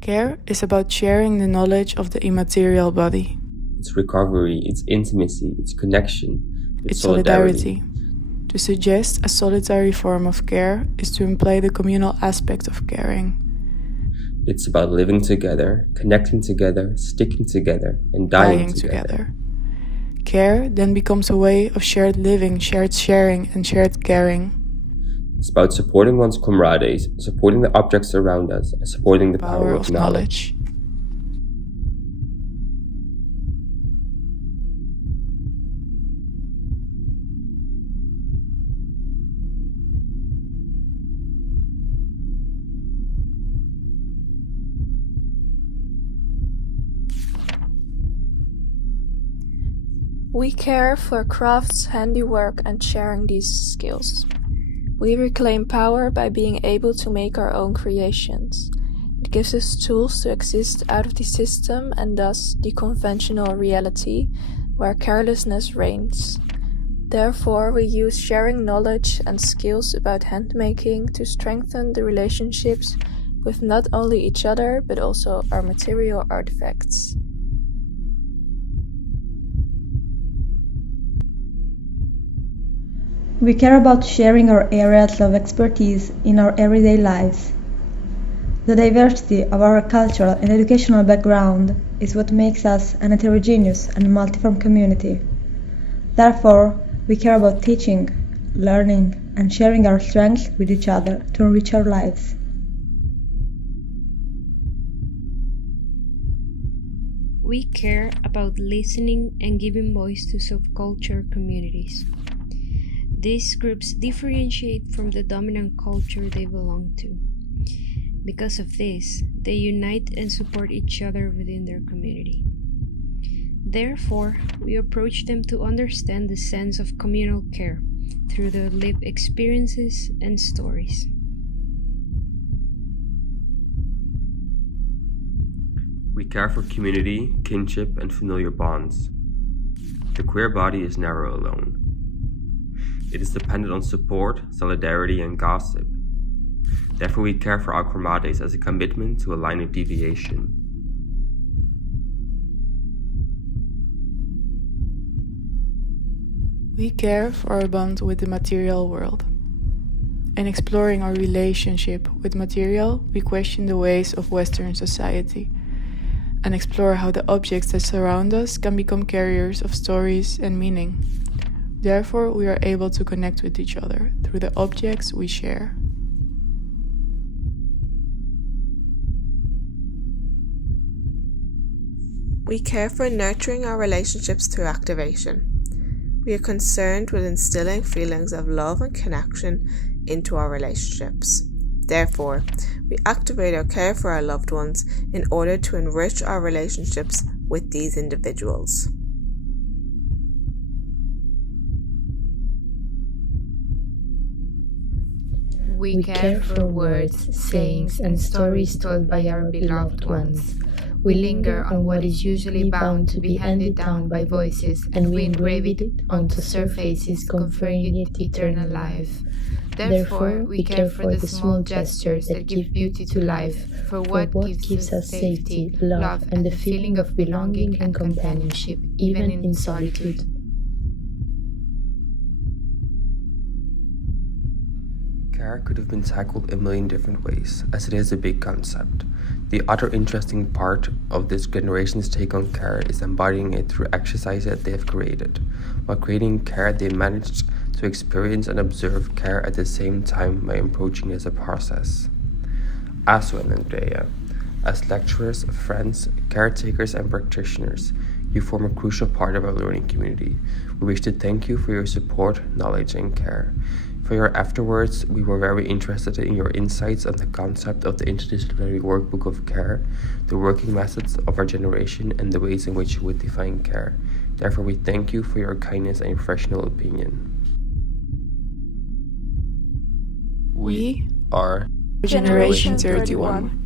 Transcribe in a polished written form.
Care is about sharing the knowledge of the immaterial body. It's recovery, it's intimacy, it's connection, It's solidarity. To suggest a solitary form of care is to imply the communal aspect of caring. It's about living together, connecting together, sticking together, and dying together. Care then becomes a way of shared living, shared sharing, and shared caring. It's about supporting one's comrades, supporting the objects around us, and supporting the power of knowledge. We care for crafts, handiwork, and sharing these skills. We reclaim power by being able to make our own creations. It gives us tools to exist out of the system and thus the conventional reality where carelessness reigns. Therefore, we use sharing knowledge and skills about handmaking to strengthen the relationships with not only each other but also our material artifacts. We care about sharing our areas of expertise in our everyday lives. The diversity of our cultural and educational background is what makes us an heterogeneous and multiform community. Therefore, we care about teaching, learning, and sharing our strengths with each other to enrich our lives. We care about listening and giving voice to subculture communities. These groups differentiate from the dominant culture they belong to. Because of this, they unite and support each other within their community. Therefore, we approach them to understand the sense of communal care through their lived experiences and stories. We care for community, kinship, and familiar bonds. The queer body is never alone. It is dependent on support, solidarity, and gossip. Therefore, we care for our comrades as a commitment to a line of deviation. We care for our bond with the material world. In exploring our relationship with material, we question the ways of Western society and explore how the objects that surround us can become carriers of stories and meaning. Therefore, we are able to connect with each other through the objects we share. We care for nurturing our relationships through activation. We are concerned with instilling feelings of love and connection into our relationships. Therefore, we activate our care for our loved ones in order to enrich our relationships with these individuals. We care for words, sayings, and stories told by our beloved ones. We linger on what is usually bound to be handed down by voices, and we engrave it onto surfaces, conferring it eternal life. Therefore, we care for the small gestures that give beauty to life, for what gives us safety, love, and the feeling of belonging and companionship, even in solitude. Care could have been tackled a million different ways, as it is a big concept. The other interesting part of this generation's take on care is embodying it through exercise that they have created. While creating care, they managed to experience and observe care at the same time by approaching it as a process. Asu and Andrea, as lecturers, friends, caretakers, and practitioners, you form a crucial part of our learning community. We wish to thank you for your support, knowledge, and care. For your afterwards, we were very interested in your insights on the concept of the Interdisciplinary Workbook of Care, the working methods of our generation, and the ways in which you would define care. Therefore, we thank you for your kindness and professional opinion. We are Generation 31.